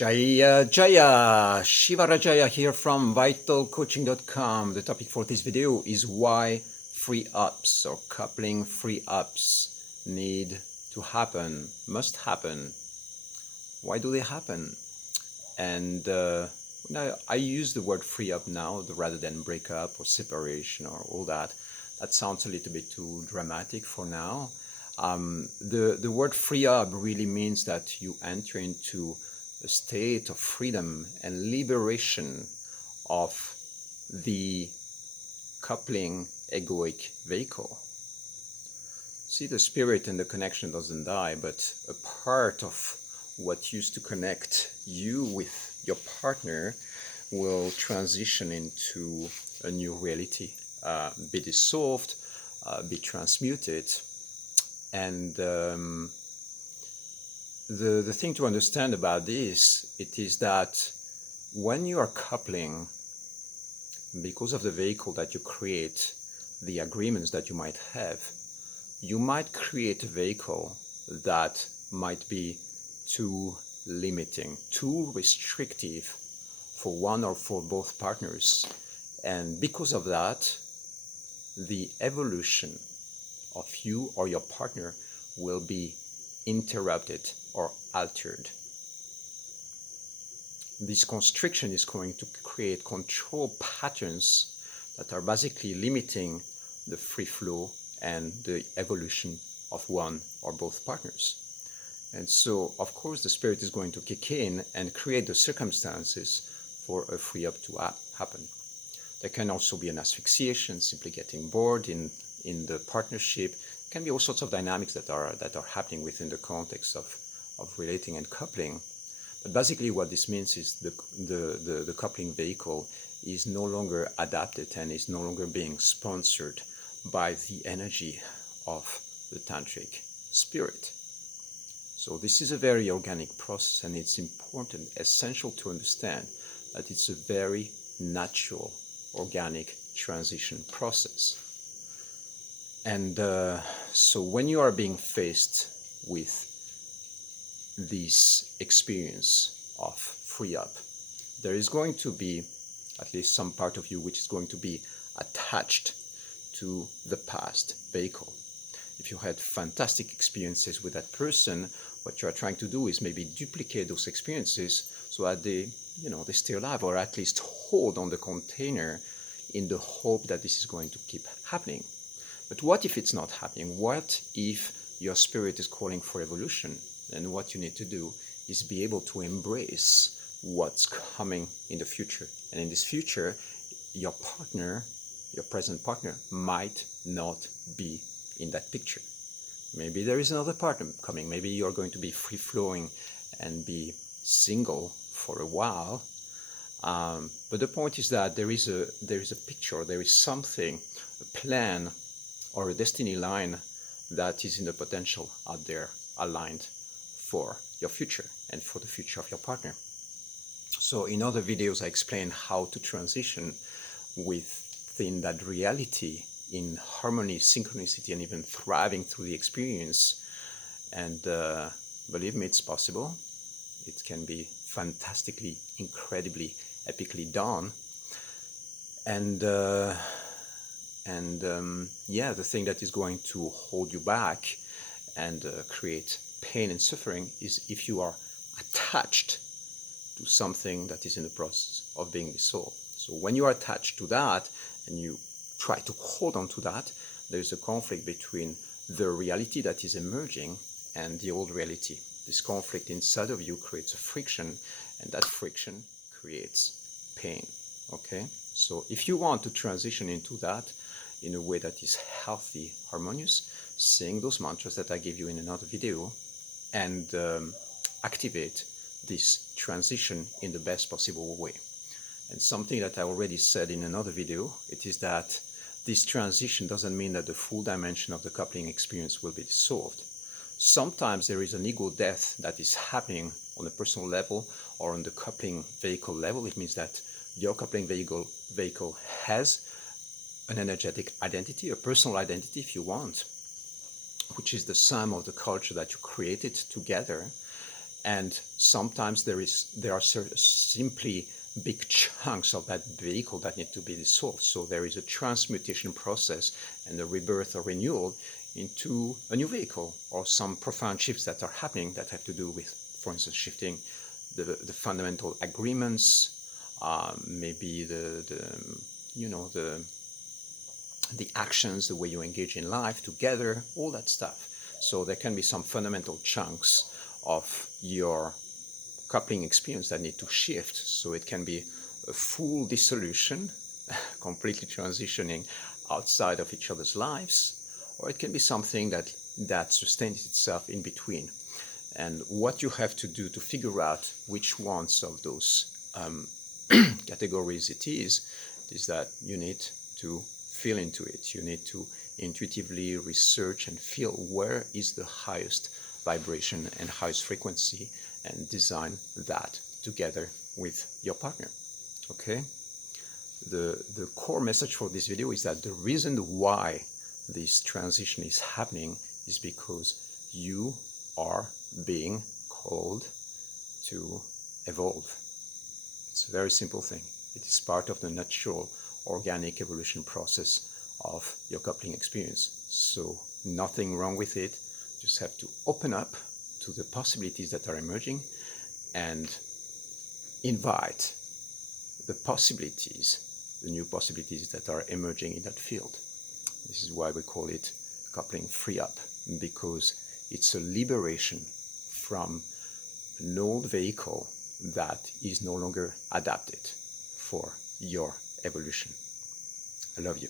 Jaya Jaya, Shivarajaya here from vitalcoaching.com. The topic for this video is why free ups or coupling free ups need to happen, must happen. Why do they happen? And now I use the word free up now rather than break up or separation or all that. That sounds a little bit too dramatic for now. The word free up really means that you enter into a state of freedom and liberation of the coupling egoic vehicle. See, the spirit and the connection doesn't die, but a part of what used to connect you with your partner will transition into a new reality, be dissolved, be transmuted. And the thing to understand about this, it is that when you are coupling, because of the vehicle that you create, the agreements that you might have, you might create a vehicle that might be too limiting, too restrictive for one or for both partners. And because of that, the evolution of you or your partner will be interrupted or altered. This constriction is going to create control patterns that are basically limiting the free flow and the evolution of one or both partners. And so, of course, the spirit is going to kick in and create the circumstances for a free up to happen. There can also be an asphyxiation, simply getting bored in the partnership. There can be all sorts of dynamics that are happening within the context of relating and coupling. But basically what this means is the coupling vehicle is no longer adapted and is no longer being sponsored by the energy of the tantric spirit. So this is a very organic process, and it's important, essential to understand that it's a very natural, organic transition process. And so when you are being faced with this experience of free up, there is going to be at least some part of you which is going to be attached to the past vehicle. If you had fantastic experiences with that person, what you are trying to do is maybe duplicate those experiences so that they stay alive, or at least hold on the container in the hope that this is going to keep happening. But what if it's not happening? What if your spirit is calling for evolution? And what you need to do is be able to embrace what's coming in the future. And in this future, your partner, your present partner, might not be in that picture. Maybe there is another partner coming. Maybe you're going to be free-flowing and be single for a while. But the point is that there is a picture, there is something, a plan or a destiny line that is in the potential out there, aligned for your future and for the future of your partner. So in other videos I explain how to transition within that reality in harmony, synchronicity, and even thriving through the experience. And believe me, it's possible. It can be fantastically, incredibly, epically done. And the thing that is going to hold you back and create pain and suffering is if you are attached to something that is in the process of being dissolved. So when you are attached to that and you try to hold on to that, there is a conflict between the reality that is emerging and the old reality. This conflict inside of you creates a friction, and that friction creates pain. Okay? So if you want to transition into that in a way that is healthy, harmonious, sing those mantras that I gave you in another video and activate this transition in the best possible way. And something that I already said in another video, it is that this transition doesn't mean that the full dimension of the coupling experience will be dissolved. Sometimes there is an ego death that is happening on a personal level or on the coupling vehicle level. It means that your coupling vehicle has an energetic identity, a personal identity if you want, which is the sum of the culture that you created together. And sometimes there are simply big chunks of that vehicle that need to be dissolved. So there is a transmutation process and a rebirth or renewal into a new vehicle, or some profound shifts that are happening that have to do with, for instance, shifting the fundamental agreements, maybe the actions, the way you engage in life together, all that stuff. So there can be some fundamental chunks of your coupling experience that need to shift. So it can be a full dissolution, completely transitioning outside of each other's lives, or it can be something that sustains itself in between. And what you have to do to figure out which ones of those categories it is that you need to feel into it. You need to intuitively research and feel where is the highest vibration and highest frequency, and design that together with your partner. Okay? The core message for this video is that the reason why this transition is happening is because you are being called to evolve. It's a very simple thing. It is part of the natural organic evolution process of your coupling experience. So nothing wrong with it. Just have to open up to the possibilities that are emerging and invite the possibilities, the new possibilities that are emerging in that field. This is why we call it coupling free up, because it's a liberation from an old vehicle that is no longer adapted for your evolution. I love you.